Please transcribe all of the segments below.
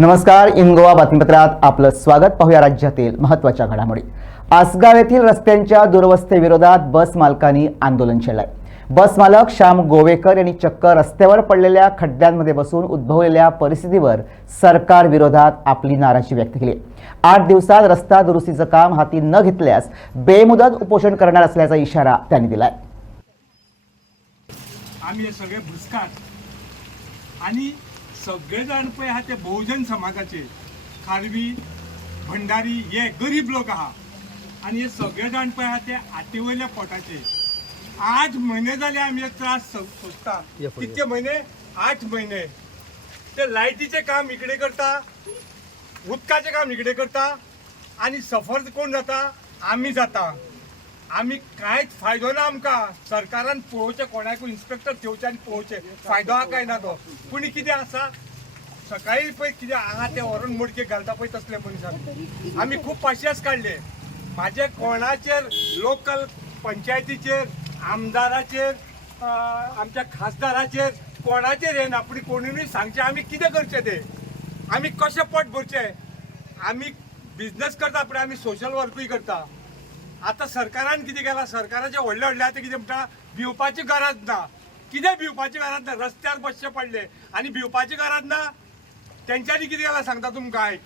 नमस्कार इन गोवा बातमीपत्रात आपलं स्वागत. पाहूया राज्यातील महत्त्वाच्या घडामोडी. आसगाव येथील रस्त्यांच्या दुरवस्थेविरोधात बस मालकांनी आंदोलन केलंय. बस मालक श्याम गोवेकर यांनी चक्क रस्त्यावर पडलेल्या खड्ड्यांमध्ये बसून उद्भवलेल्या परिस्थितीवर सरकार विरोधात आपली नाराजी व्यक्त केली. आठ दिवसात रस्ता दुरुस्तीचं काम हाती न घेतल्यास बेमुदत उपोषण करणार असल्याचा इशारा त्यांनी दिलाय. आम्ही हे सगळे भुसकाट आणि सगळे जाण पळय आहा ते बहुजन समाजाचे. खारवी भंडारी हे गरीब लोक आहा आणि हे सगळे जाण पळय आहा ते आटेवयल्या पोटाचे. आठ महिने झाले आम्ही हे त्रास सोसता कितके महिने? आठ महिने. ते लाईटीचे काम इकडे करता. उदकाचे काम इकडे करता. आणि सफर कोण जाता? आम्ही जाता. आम्ही कांयच फायदो ना आमकां. सरकारान पळोवचें कोणाकूय इन्स्पेक्टर ठेवचे आनी पळोवचे फायदो हा काय ना तो? पूण कितें आसा? सकाळी पळय कितें आहा ते व्हरून मोडके घालता पळय तसले मनशान आमी खूब पाशियेस काडले म्हाजे कोणाचेर लोकल पंचायतीचेर आमदाराचेर आमच्या खासदाराचेर कोणाचेर हे ना पूण कोणूय सांगचे. आमी कितें करचें ते? आमी कशें पोट भरचें? आमी बिझनेस करता पूण आमी सोशल वर्कूय करता. आता सरकारान कितें केलां? सरकाराचे व्हडले व्हडले आतां कितें म्हणटा भिवपाची गरज ना. कितें भिवपाची गरज ना? रस्त्यार बसचे पडले. आनी भिवपाची गरज ना? तेंच्यांनी कितें केलां? सांगता तुमकां आयक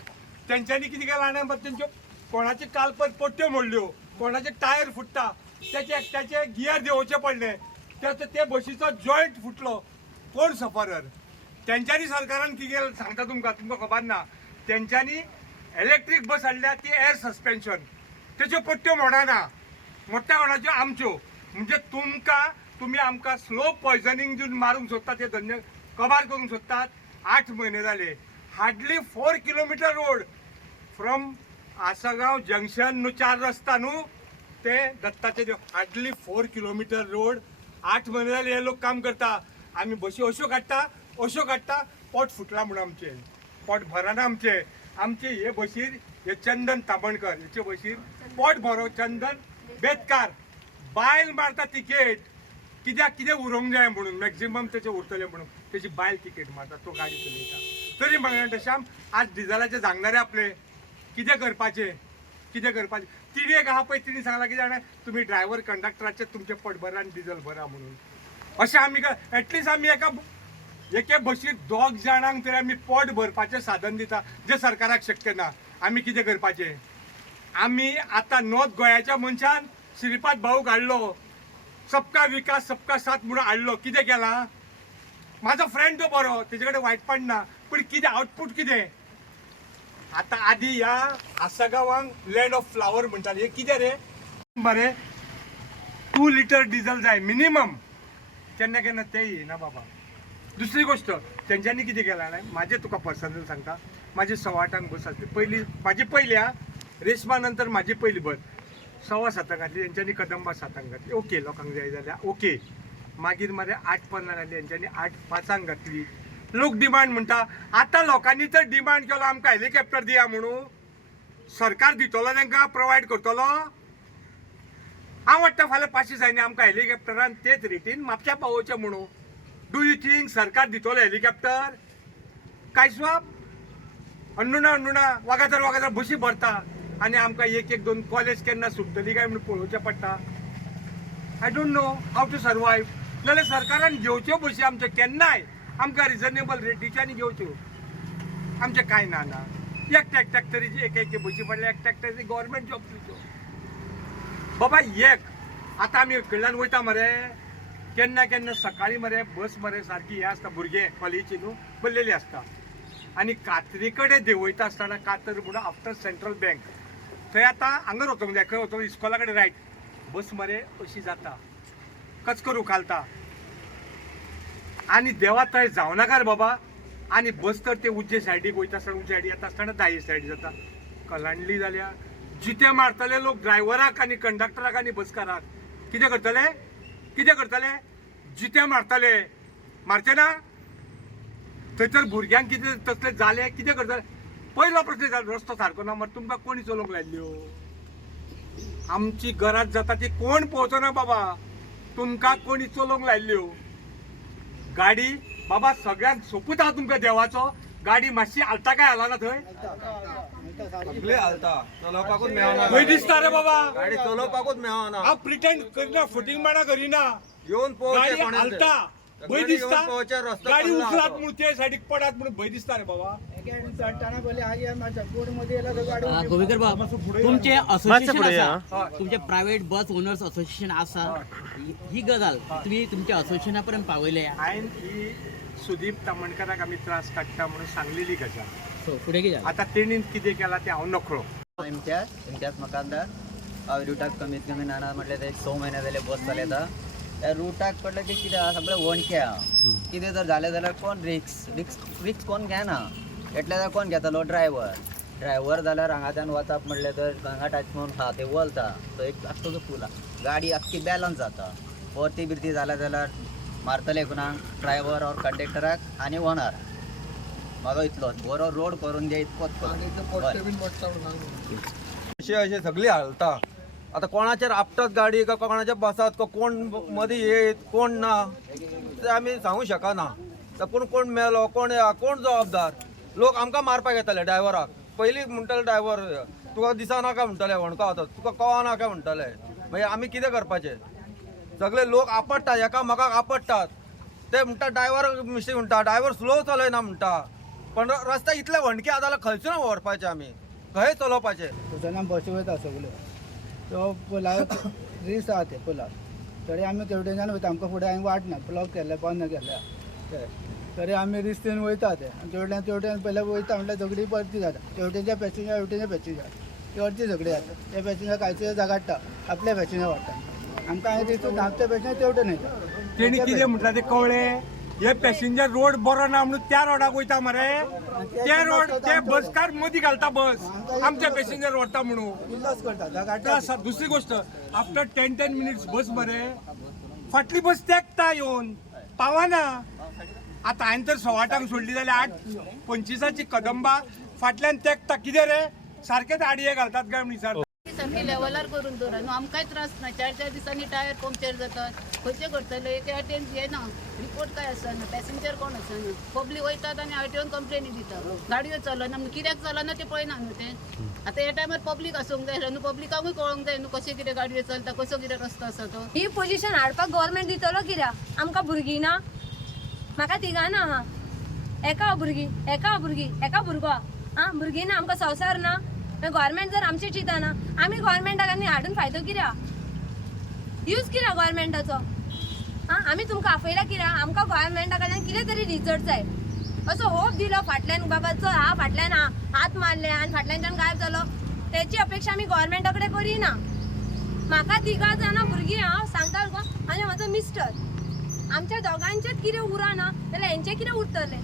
तेंच्यांनी कितें केलां? आनी मात तेंच्यो कोणाचे कालपत पट्ट्यो मोडल्यो. कोणाचे टायर फुट्टा त्याचे एकट्याचे गियर देवचे पडले. त्याचे ते बशीचो जॉयंट फुटलो. कोण सफरर तेंच्यांनी सरकारान कितें केलं? सांगता तुमकां तुमकां खबर ना. तेंच्यांनी इलेक्ट्रीक बस हाडल्या ती एअर सस्पेन्शन तेच्यो पट्ट्यो मोडाना मोठ्या कोणाच्यो आमच्यो म्हणजे तुमकां तुमी आमकां स्लो पॉयझनिंग दिवन मारूंक सोदतात ते धंदे कबार करूंक सोदतात आठ म्हयने जाले hardly four kilometre road from Asagaon junction न्हू चार रस्ता न्हू ते दत्ताचे देव हार्डली फोर किलोमिटर रोड आठ म्हयने जाले हे लोक काम करता. आमी बशी अश्यो काडटा अश्यो काडटा पोट फुटला म्हणून आमचे. पोट भरना आमचे. आमचे हे बशीर हे चंदन ताबणकर हेचे बशीर पोट भरो चंदन बेतकार. बायल मारता तिकेट. कित्याक कितें उरोंक जाय म्हणून मॅक्झिमम तेचे उरतले म्हणून. तेची बायल तिकेट मारता तो गाडी चलयता तरी म्हणटा श्याम आज डिझलाचे सांगणारे आपले कितें करपाचें? कितें करपाचें? तिणी एक आहा पळय तिणी सांगला कितें जाणा तुमी ड्रायव्हर कंडक्टराचे तुमचे पोट भरा आनी डिझल भरा म्हणून. अशें आमी एटलिस्ट आमी एका एके बशीर दोग जाणांक तरी आमी पोट भरपाचें साधन दिता जें सरकाराक शक्य ना. आमी कितें करपाचें? आमी आतां नॉर्थ गोंयाच्या मनशान श्रीपाद भाऊ हाडलो सबका विकास सबका साथ म्हणून हाडलो कितें केलां? म्हाजो फ्रेंड तो बरो तेजे कडेन वायट पडना पूण कितें आउटपूट कितें? आतां आदी ह्या आसागांवांक लँड ऑफ फ्लावर म्हणटाले हे कितें रे? बरें. टू लिटर डिझल जाय मिनिमम केन्ना केन्ना ते येना बाबा. दुसरी गोष्ट तेंच्यांनी कितें केलां जाणां माझे तुका पर्सनल सांगता. माझी सवाटांक आठांक बस आसली पयली म्हाजी पयली हा माझी नंतर म्हाजी बस सव्वा सातांक घातली तेंच्यांनी कदंबा सातांक घातली ओके लोकांक जाय जाल्यार ओके. मागीर मरे आठ पंदरा घातली तेंच्यांनी आठ पांचांक घातली लोक डिमांड म्हणटा आतां लोकांनी तर डिमांड केलो आमकां हेलिकॉप्टर दिया म्हणून. सरकार दितलो तांकां प्रोवायड करतलो. हांव वाटता फाल्यां पांचशे जायनी आमकां हेलिकॉप्टरान तेच रेटीन म्हापशा पावोवचें म्हणून. डू यू थिंक सरकार दितलो हेलिकॉप्टर काय स्वाप? अन्नुना अन्नुना वागातर वागातर बशी भरता. आनी आमकां एक एक दोन कॉलेज केन्ना सुटतली काय म्हणून पळोवचें पडटा. I don't know how to survive नाल्यार सरकारान घेवच्यो बशी आमच्यो केन्नाय आमकां रिजनेबल रेटीच्यानी घेवच्यो. आमचें कांय ना ना. एकट्या एकट्याक तरी एक एक बशी पडल्या एकट्याक तरी गव्हर्मेंट जॉब दिवच्यो बाबा एक. आतां आमी कडल्यान वयता मरे. केन्ना केन्ना सकाळीं मरे बस मरे सारकी हें आसता भुरगे कॉलेजीची न्हू भरलेली आसता. आनी कातरी कडेन देंवयता आसतना कातर म्हणून आफ्टर सेंट्रल बँक थंय आतां? हांगर म्हणजे, वचोंक जाय खंय वचोंक इस्कॉला कडेन रायट बस मरे अशी जाता. कचकरू घालता आनी देवा थंय जावनाकार बाबा. आनी बस तर ते उज्जे सायडीक वयता आसतना उज्जे सायडी येता आसतना दाये सायडी जाता. कलांडली जाल्या. जिते मारतले लोक ड्रायव्हराक आनी कंडक्टराक आनी बसकाराक. कितें करतले? कितें करतले? जिते मारतले. मारचे ना? थंयसर भुरग्यांक कितें तसले जाले कितें करतले? पयलो प्रश्न जालो रस्तो सारको ना मार तुमकां कोणी चलोवंक लायल्यो आमची गरज जाता ती कोण पोवचना बाबा? तुमकां कोणी चलोवंक लायल्यो गाडी बाबा सगळ्यांत सोपूत आहा तुमकां देवाचो. गाडी मातशी हालता काय आला ना थंय? खंय दिसता रे बाबा. गाडी चलोवपाकूच मेळना. हांव प्रिटेंड करिना फुटींग माडा करिना येवन गाडी पोवचे हालता भंय दिसता. गाडी उखलात आसा. म्हणून ते सायडीक पडात म्हणून भंय दिसता रे बाबा. गोवेकर बाब तुमचे असोसिएशन आसा तुमचे प्रायव्हेट बस ओनर्स असोसिएशन आसा ही- गजाल तुम्ही तुमच्या असोसिएशना पर्यंत पावयले हांवें ही सुदीप तामणकाराक आमी त्रास काडटा म्हणून सांगलेली गजाल. सो फुडें कितें आता तेणीन कितें केला ते हांव नकळो. इम्तियाज इम्तियाज मकानदार. हांव रुटाक कमीत कमी नाना म्हटल्यार ते स म्हयने जाले बस चलयता त्या रुटाक पडलें की कितें आहा सगळें वणके आहा कितें जर जालें जाल्यार कोण रिक्स रिक्स रिक्स कोण घेना एटले जाल्यार कोण घेतलो ड्रायव्हर ड्रायव्हर जाल्यार हांगाच्यान वचप म्हणलें तर हांगा टच म्हणून हा ते वलता तो एक आसतो पूल. आहा गाडी आख्खी बॅलन्स जाता. परती बिरती जाल्या जाल्यार मारतले कुणाक? ड्रायव्हर और कंडक्टराक आनी ओनर म्हाका इतलोच बरो रोड करून दे इतकोच अशे अशे सगळी हालता. आता कोणाचेर आपटात गाडी का कोणाच्या बसात का कोण मदीं येत कोण ना? ते आमी सांगू शकना. तर पूण कोण मेलो कोण या कोण जबाबदार? लोक आमकां मारपाक येताले ड्रायव्हराक. पयलीं म्हणटाले ड्रायव्हर तुका दिसना काय म्हणटाले वणका वता तुका कळना काय म्हणटाले. मागीर आमी कितें करपाचें? सगळे लोक आपटतात एकामेकाक आपटतात. ते म्हणटा ड्रायव्हर मिस्टेक म्हणटा ड्रायव्हर स्लो चलयना म्हणटा. पण रस्ता इतले वणके आसा जाल्यार खंयसून व्हरपाचे आमी खंय चलोवपाचे? तुझं बसी वयता सगळे. तो पुला रिस आहा ते पुलाक तरी आमी तेवटेच्यान वयता आमकां फुडें हांवें वाट ना ब्लॉक केले बंद केल्या ते तरी आमी रिस्तेन वयता ते आनी तेवट्यान तेवट्यान पयलें वयता म्हटल्यार झगडी परती जाता. तेवटेच्या पॅसेंजर हेवटेच्या पॅसेंजर ती अर्दी झगडी जाता ते पॅसेंजर कांयचे झगाडटा आपल्या पॅसेंजर वाडटा आमकां हांवें दिसता धाकटे पॅसेंजर तेवटे न्हयता तेणी कितें म्हटलं ते कळ्ळे हे पॅसेंजर रोड बरो ना म्हणून त्या रोडाक वयता मरे. ते रोड ते बसकार मदीं घालता बस आमचे पॅसेंजर व्हरता म्हणून. दुसरी गोष्ट after ten ten minutes bus मरे फाटली बस तेकता येवन पावाना आता हांवें तर सवाटांक सोडली जाल्यार आठ. पंचवीसाची कदंबा. फाटल्यान तेकता कितें रे. सारकेच आडये घालतात काय म्हण विचारता सारखे लेवलार करून दवरा न्हू आमकांय त्रास ना चार चार दिसांनी टायर पंक्चर जातात. खंयचे करतले एक आरटीएन येना रिपोर्ट काय आसना पॅसेंजर कोण आसना पब्लीक वयतात आनी आरटीओन कंप्लेनी दितात. गाडयो चलना म्हणून कित्याक चलना ते पळयना न्हू ते. आतां ह्या टायमार पब्लीक आसूंक जाय न्हू पब्लिकाकूय कळोंक जाय न्हू कशें कितें गाडयो चलता कसो कितें रस्तो आसा तो ही पोझिशन हाडपाक गव्हर्मेंट दितलो कित्याक आमकां भुरगीं ना म्हाका तिगा ना हा एका भुरगीं एका भुरगीं एका भुरगो आं भुरगीं ना आमकां संवसार ना गोवोरमेंट जर आमचे चिंतना आमी गोवोरमेंटाक आनी हाडून फायदो कित्याक यूज कित्या गोवोरमेंटाचो आं आमी तुमकां आफयला कित्या आमकां गोवोरमेंटा कडल्यान कितें तरी रिजल्ट जाय. असो होप दिलो फाटल्यान बाबा चल हा फाटल्यान हा हात मारले आनी फाटल्यानच्यान गायब जालो तेची अपेक्षा आमी गोवोरमेंटा कडेन करिना म्हाका तिगा जाणां भुरगीं हांव सांगता गो आनी म्हाजो मिस्टर आमच्या दोगांचेच कितें उरना जाल्यार हेंचे कितें उरतले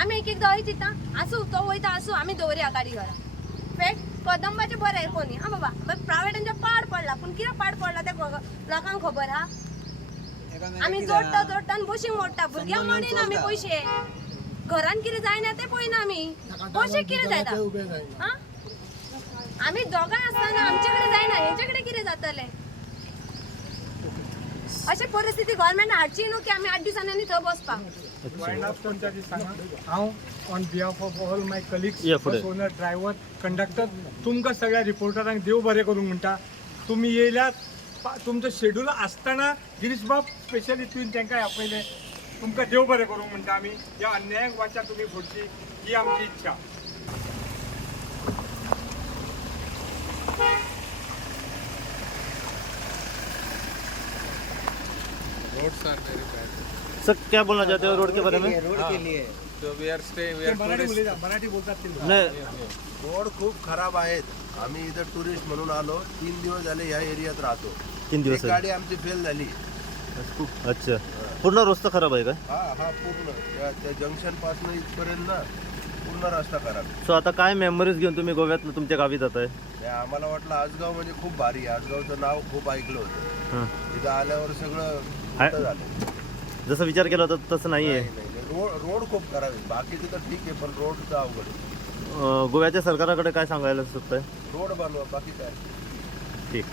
आमी एक एकदां हय चिंता आसूं तो वयता आसूं आमी दवरया गाडी घरा. फेट कदंबाचे बरें कोणी. आं बाबा प्रायवेटांचे पाड पडला पूण कितें पाड पडला ते लोकांक खबर हा? आमी जोडटा जोडटा आनी बशींक मोडटा भुरग्यांक मोडीना आमी पयशे घरान कितें जायना ते पळयना आमी पयशे कितें जाता आमी दोगांय आसतना आमचे कडेन जायना हेंचे कडेन कितें जातलें? अशी परिस्थिती गव्हर्मेंट हाडची न्हू की आमी आठ दिसांनी थंय बसपाक पंचायती सांगा? हांव on behalf of all my colleagues owner driver conductor तुमकां सगळ्या रिपोर्टरांक देव बरें करूंक म्हणटा तुमी येयल्यात पा- तुमचो शेड्यूल आसतना गिरीश बाब स्पेशली तुवें तांकां आपयलें तुमकां देव बरें करूंक म्हणटा आमी ह्या अन्यायाक वाचा तुमी फुडची ही आमची इच्छा. सर क्या बोलना चाहते हो रोड के बारे में? रोड के लिए. ते मराठी उलयता मराठी बोलतात ते लोक. नहीं. रोड खूप खराब आहेत. आम्ही इथं टुरिस्ट म्हणून आलो. तीन दिवस झाले या एरियात राहतो. तीन एक दिवस. गाडी आमची फेल झाली. अच्छा. पूर्ण रस्ता खराब आहे का? हा हा पूर्ण. त्या त्या जंक्शनपासून इथपर्यंत ना पूर्ण रस्ता खराब. सो आता काय मेमरीज घेऊन तुम्ही गोव्यात तुमच्या गावी जात आहे आम्हाला वाटलं आजगाव म्हणजे खूप भारी आहे. आजगावचं नाव खूप ऐकलं होतं. हां. इथं आल्यावर सगळं झालं. जसं विचार केला होता तसं नाही आहे नाही, नाही, नाही. रोड रोड खूप खराब आहे. बाकीचं तर ठीक आहे पण रोडचं अवघड आहे. गोव्याच्या सरकाराकडे काय सांगायला सुचत आहे रोड बनवा बाकी काय? ठीक.